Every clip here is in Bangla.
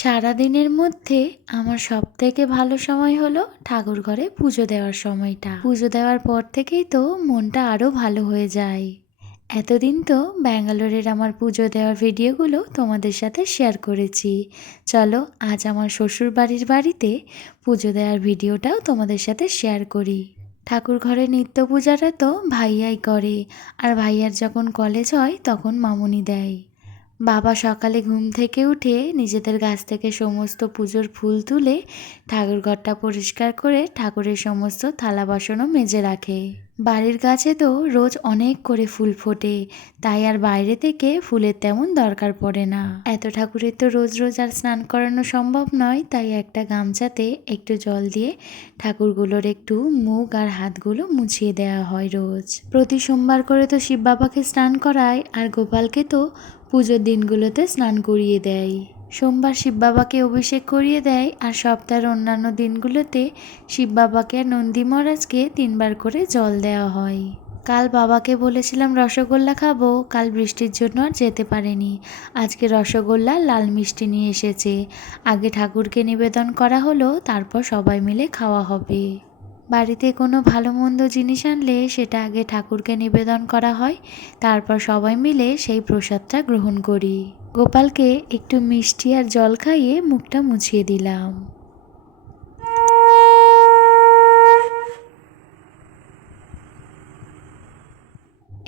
সারাদিনের মধ্যে আমার সবথেকে ভালো সময় হলো ঠাকুর ঘরে পুজো দেওয়ার সময়টা। পুজো দেওয়ার পর থেকেই তো মনটা আরও ভালো হয়ে যায়। এতদিন তো ব্যাঙ্গালোরের আমার পুজো দেওয়ার ভিডিওগুলো তোমাদের সাথে শেয়ার করেছি। চলো আজ আমার শ্বশুর বাড়িতে পুজো দেওয়ার ভিডিওটাও তোমাদের সাথে শেয়ার করি। ঠাকুর ঘরে নিত্য পূজাটা তো ভাইয়াই করে, আর ভাইয়ার যখন কলেজ হয় তখন মামুনি দেয়। বাবা সকালে ঘুম থেকে উঠে নিজেদের গাছ থেকে সমস্ত পুজোর ফুল তুলে ঠাকুর ঘরটা পরিষ্কার করে ঠাকুরের সমস্ত থালা বাসনও মেজে রাখে। বাড়ির গাছে তো রোজ অনেক করে ফুল ফোটে, তাই আর বাইরে থেকে ফুলের তেমন দরকার পড়ে না। এত ঠাকুরের তো রোজ রোজ আর স্নান করানো সম্ভব নয়, তাই একটা গামছাতে একটু জল দিয়ে ঠাকুরগুলোর একটু মুখ আর হাতগুলো মুছিয়ে দেওয়া হয় রোজ। প্রতি সোমবার করে তো শিব বাবাকে স্নান করায়, আর গোপালকে তো পুজোর দিনগুলোতে স্নান করিয়ে দেয়। সোমবার শিব বাবাকে অভিষেক করিয়ে দেয়, আর সপ্তাহের অন্যান্য দিনগুলোতে শিব বাবাকে আর নন্দী মহারাজকে 3 বার করে জল দেওয়া হয়। কাল বাবাকে বলেছিলাম রসগোল্লা খাবো, কাল বৃষ্টির জন্য আর যেতে পারেনি। আজকে রসগোল্লা লাল মিষ্টি নিয়ে এসেছে। আগে ঠাকুরকে নিবেদন করা হলো, তারপর সবাই মিলে খাওয়া হবে। বাড়িতে কোনো ভালো মন্দ জিনিস আনলে সেটা আগে ঠাকুরকে নিবেদন করা হয়, তারপর সবাই মিলে সেই প্রসাদটা গ্রহণ করি। গোপালকে একটু মিষ্টি আর জল খাইয়ে মুখটা মুছিয়ে দিলাম।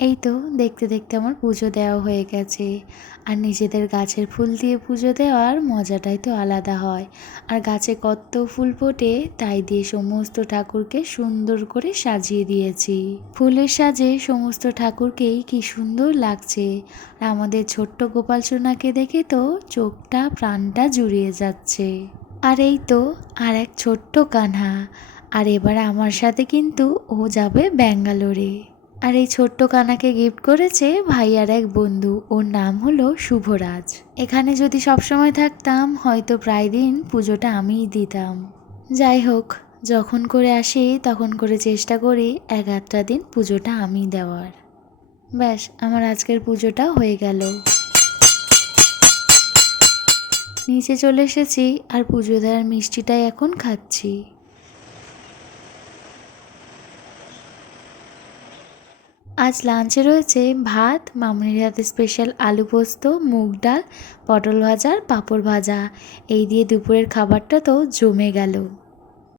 এই তো দেখতে দেখতে আমার পুজো দেওয়া হয়ে গেছে। আর নিজেদের গাছের ফুল দিয়ে পুজো দেওয়ার মজাটাই তো আলাদা হয়। আর গাছে কত ফুল ফোটে, তাই দিয়ে সমস্ত ঠাকুরকে সুন্দর করে সাজিয়ে দিয়েছি। ফুলের সাজে সমস্ত ঠাকুরকেই কি সুন্দর লাগছে। আর আমাদের ছোট্ট গোপাল সোনাকে দেখে তো চোখটা প্রাণটা জুড়িয়ে যাচ্ছে। আর এই তো আর এক ছোট্ট কানহা, আর এবার আমার সাথে কিন্তু ও যাবে ব্যাঙ্গালোরে। আর এই ছোট্ট কানাকে গিফট করেছে ভাইয়ার এক বন্ধু, ওর নাম হলো শুভরাজ। এখানে যদি সবসময় থাকতাম হয়তো প্রায় দিন পুজোটা আমিই দিতাম। যাই হোক, যখন করে আসি তখন করে চেষ্টা করি 1-8টা দিন পুজোটা আমি দেওয়ার। ব্যাস, আমার আজকের পুজোটা হয়ে গেল। নিচে চলে এসেছি আর পুজো দেওয়ার মিষ্টিটাই এখন খাচ্ছি। আজ লাঞ্চে রয়েছে ভাত, মামনির হাতে স্পেশাল আলু পোস্ত, মুগ ডাল, পটল ভাজা আর পাঁপড় ভাজা। এই দিয়ে দুপুরের খাবারটা তো জমে গেল।